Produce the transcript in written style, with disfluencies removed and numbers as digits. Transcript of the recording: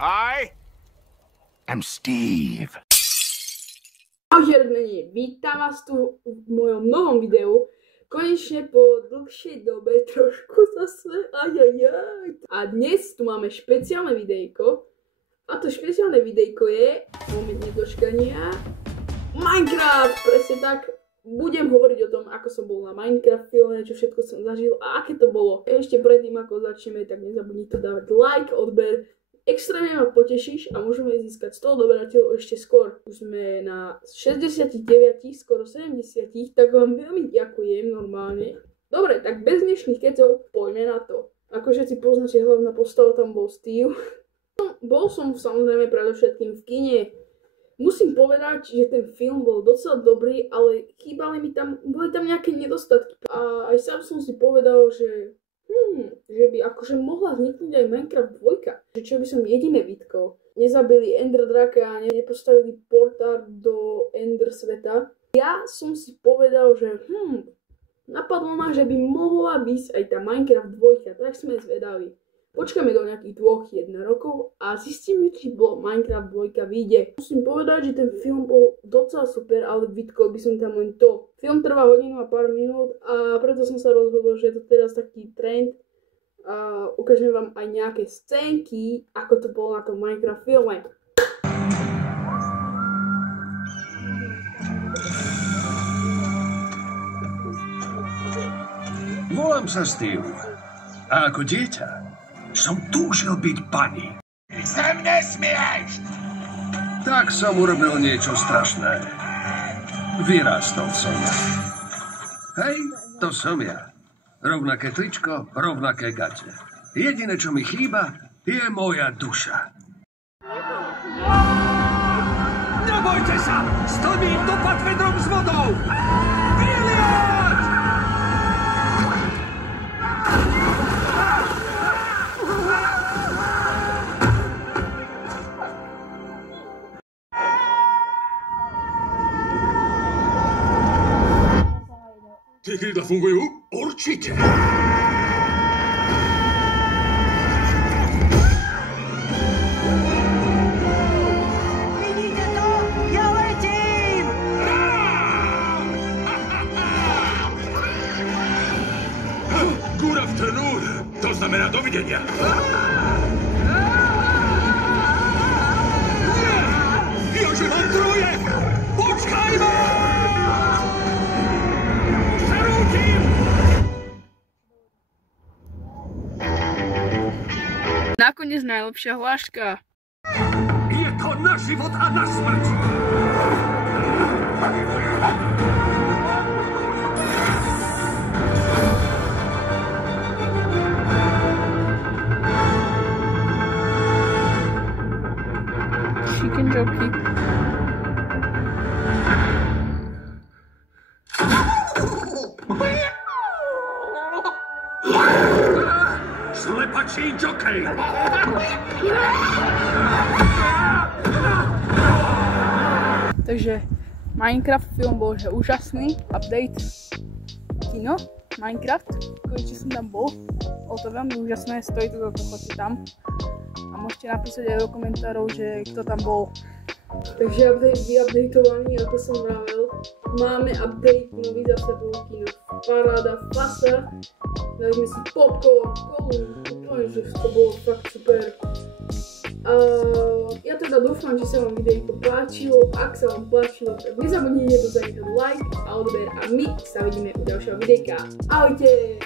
I am Steve. Ahojte rodmeni, vítam vás tu v mojom novom videu. Konečne po dlhšej dobe trošku zase, A dnes tu máme špeciálne videjko. A to špeciálne videjko je, moment nedočkania, Minecraft, presne tak. Budem hovoriť o tom, ako som bol na Minecraft filme, čo všetko som zažil a aké to bolo. Ešte predtým, ako začneme, tak nezabudnite dávať like, odber. Extrémne ma potešíš a môžeme získať 100 odberateľov ešte skôr. Už sme na 69, skoro 70, tak vám veľmi ďakujem normálne. Dobre, tak bez dnešných kecov poďme na to. Ako všetci poznáte, hlavná postava tam bol Steve. Bol som samozrejme predovšetkým v kine. Musím povedať, že ten film bol docela dobrý, ale boli tam nejaké nedostatky. A aj sám som si povedal, že by akože mohla vzniknúť aj Minecraft 2. Že čo by som jediné vytkol. Nezabili Ender Draka, nepostavili portál do Ender sveta. Ja som si povedal, že napadlo ma, že by mohla byť aj tá Minecraft 2, tak sme zvedaví. Počkáme do nejakých 2-1 rokov a zistíme, či Minecraft 2 vyjde. Musím povedať, že ten film bol docela super, ale vytkol by som tam len to. Film trvá hodinu a pár minút a preto som sa rozhodol, že je to teraz taký trend. A ukážem vám aj nejaké scénky, ako to bolo na tom Minecraft filme. Volám sa Steve. A ako dieťa som túžil byť bunny. Sem nesmieš! Tak som urobil niečo strašné. Vyrástol som. Hej, to som ja. Rovnaké tričko, rovnaké gate. Jediné, čo mi chýba, je moja duša. Nebojte sa! Stlmím dopad vedrom s vodou! Vyliať! Tie krídla fungujú? Určite! Vidíte to? Ja letím! Good afternoon! To znamená dovidenia! Nie! Jože mám troje! Počkaj ma! Nakoniec najlepšia hláška. Je to na život a na smrť! Chicken jockey. Slepačí jockey! Takže Minecraft film bol že úžasný. Update kino Minecraft. Konečne som tam bol. Bolo to veľmi úžasné, stojí to za to, chodte tam. A môžete napísať aj do komentárov, že kto tam bol. Takže update vyupdateovaný, ako som vravel. Máme update nový zase bol kino. Paráda, fasa. Dali sme si popcorn, kolu, úplne, že to bolo fakt super. Ja teda dúfam, že sa vám videjko páčilo. Ak sa vám páčilo, tak nezabudnite zanechať like a odber a my sa vidíme u ďalšieho videjka. Ahojte!